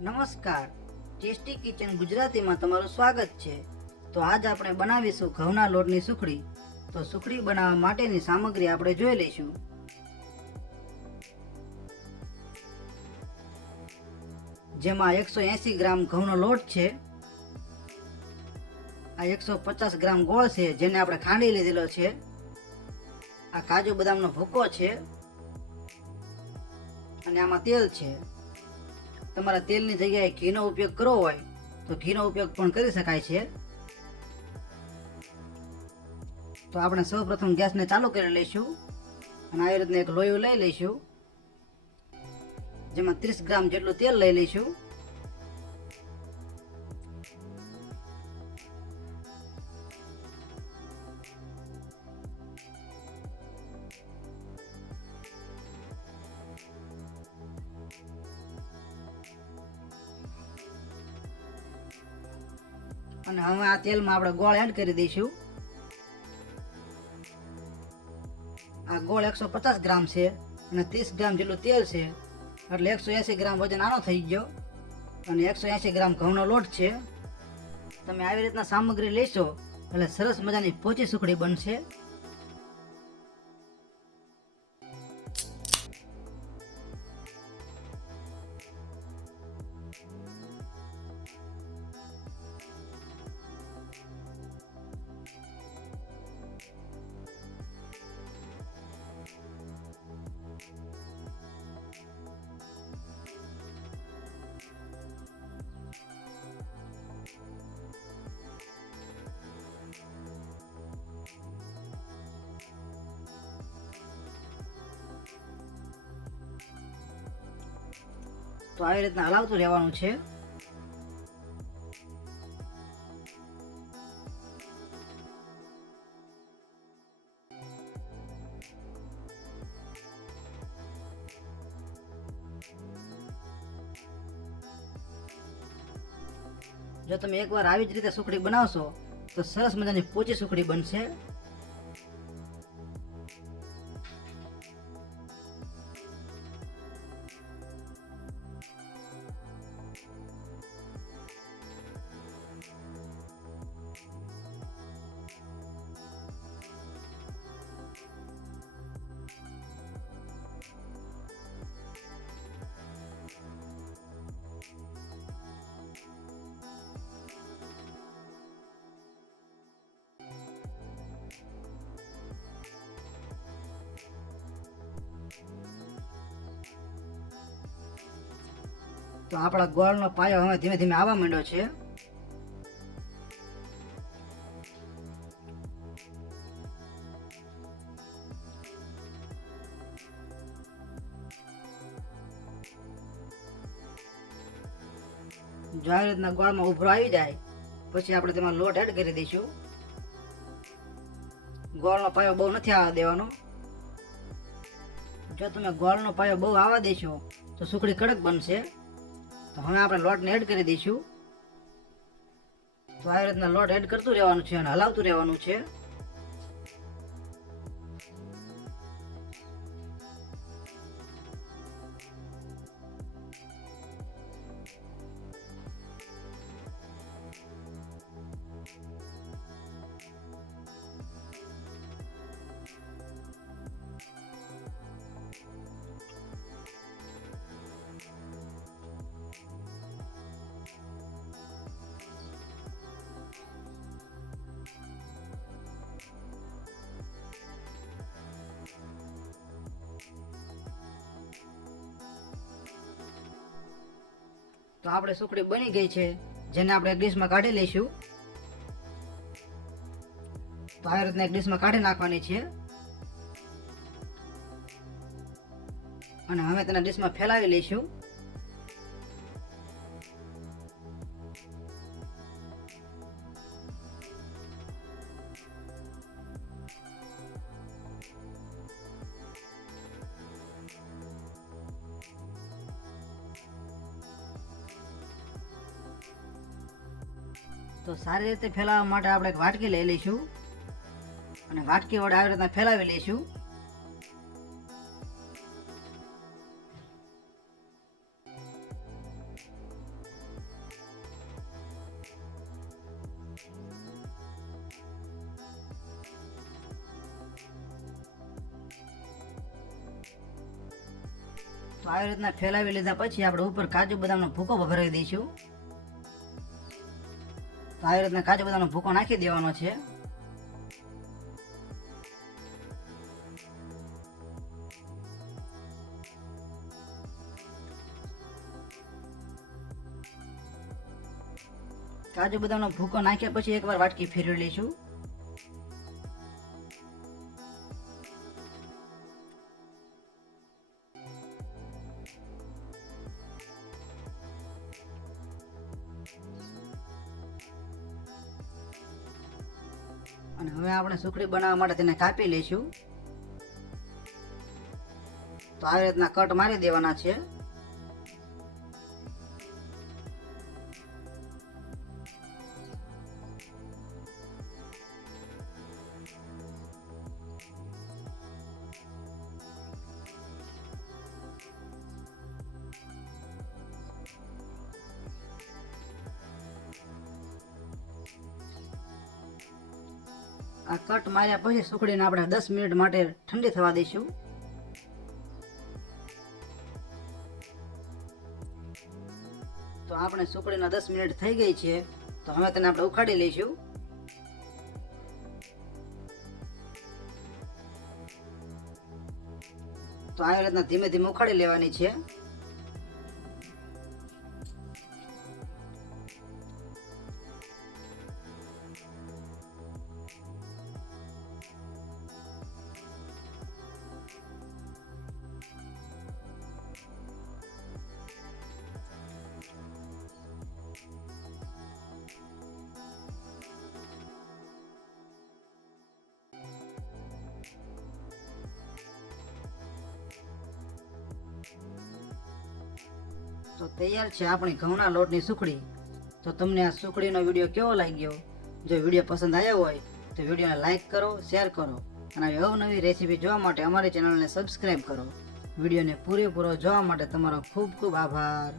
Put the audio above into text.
નમસ્કાર, tasty kitchen ગુજરાતીમાં તમારું સ્વાગત છે. તો આજ આપણે બનાવીશું ઘઉંના લોટની સુખડી. તો સુખડી બનાવવા માટેની સામગ્રી આપણે જોઈ લઈશું. જેમાં 180 ગ્રામ ઘઉંનો લોટ છે. આ 150 ગ્રામ ગોળ છે, જેને આપણે ખાંડી લીધેલો છે. આ કાજુ બદામનો ભૂકો છે અને આમાં તેલ છે. તમારા તેલની જગ્યાએ ઘીનો ઉપયોગ કરવો હોય તો ઘીનો ઉપયોગ પણ કરી શકાય છે. તો આપણે સૌપ્રથમ ગેસને ચાલુ કરી લઈશું અને આવી રીતના એક લોયું લઈ લઈશું, જેમાં 30 ગ્રામ જેટલું તેલ લઈ લઈશું. અને હવે આ તેલમાં આપણે ગોળ એડ કરી દઈશું. આ ગોળ 150 ગ્રામ છે અને 30 ગ્રામ જેટલું તેલ છે, એટલે 180 ગ્રામ વજન આનો થઈ ગયો. અને 180 ગ્રામ ઘઉંનો લોટ છે. તમે આવી રીતના સામગ્રી લેશો એટલે સરસ મજાની પોચી સુખડી બનશે. તો આવી રીતના હલાવતું રહેવાનું છે. જો તમે એકવાર આવી જ રીતે સુખડી બનાવશો તો સરસ મજાની પોચી સુખડી બનશે. તો આપણા ગોળનો પાયો હવે ધીમે ધીમે આવવા માંડ્યો છે. જો આવી રીતના ગોળમાં ઉભરો આવી જાય પછી આપણે તેમાં લોટ એડ કરી દઈશું. ગોળનો પાયો બહુ નથી આવવા દેવાનો. જો તમે ગોળનો પાયો બહુ આવવા દેશો તો સુખડી કડક બનશે. તો હવે આપણે લોટને એડ કરી દઈશું. તો આવી રીતના લોટ એડ કરતું રહેવાનું છે અને હલાવતું રહેવાનું છે. તો આપણે સુખડી બની ગઈ છે, જેને આપણે એક ડીશમાં કાઢી લઈશું. તો આવી રીતના એક ડીશમાં કાઢી નાખવાની છે અને હવે તેના ડીશમાં ફેલાવી લઈશું. તો સારી રીતે ફેલાવવા માટે આપણે એક વાટકી લઈ લઈશું અને વાટકી વડે આવી રીતના ફેલાવી લઈશું. તો આવી રીતના ફેલાવી લીધા પછી આપણે ઉપર કાજુ બદામનો ભૂકો ભભરાવી દઈશું. તો આવી રીતના કાજુ બદામનો ભૂકો નાખી દેવાનો છે. કાજુ બદામનો ભૂકો નાખ્યા પછી એકવાર વાટકી ફેરવી લઈશું. અને હવે આપણે સુખડી બનાવવા માટે તેને કાપી લઈશું. તો આવી રીતના કટ મારી દેવાના છે. આ કટ માર્યા પછી સુખડીને આપણે 10 મિનિટ માટે ઠંડી થવા દઈશું. તો આપણે સુખડીના 10 મિનિટ થઈ ગઈ છે. તો હવે તેને આપણે ઉખાડી લઈશું. તો આવી રીતના ધીમે ધીમે ઉખાડી લેવાની છે. તો તૈયાર છે આપણી ઘઉંના લોટની સુખડી. તો તમને આ સુખડીનો વિડીયો કેવો લાગ્યો? જો વિડીયો પસંદ આવ્યો હોય તો વિડીયોને લાઈક કરો, શેર કરો અને આવી અવનવી રેસીપી જોવા માટે અમારી ચેનલને સબસ્ક્રાઈબ કરો. વિડીયોને પૂરેપૂરો જોવા માટે તમારો ખૂબ ખૂબ આભાર.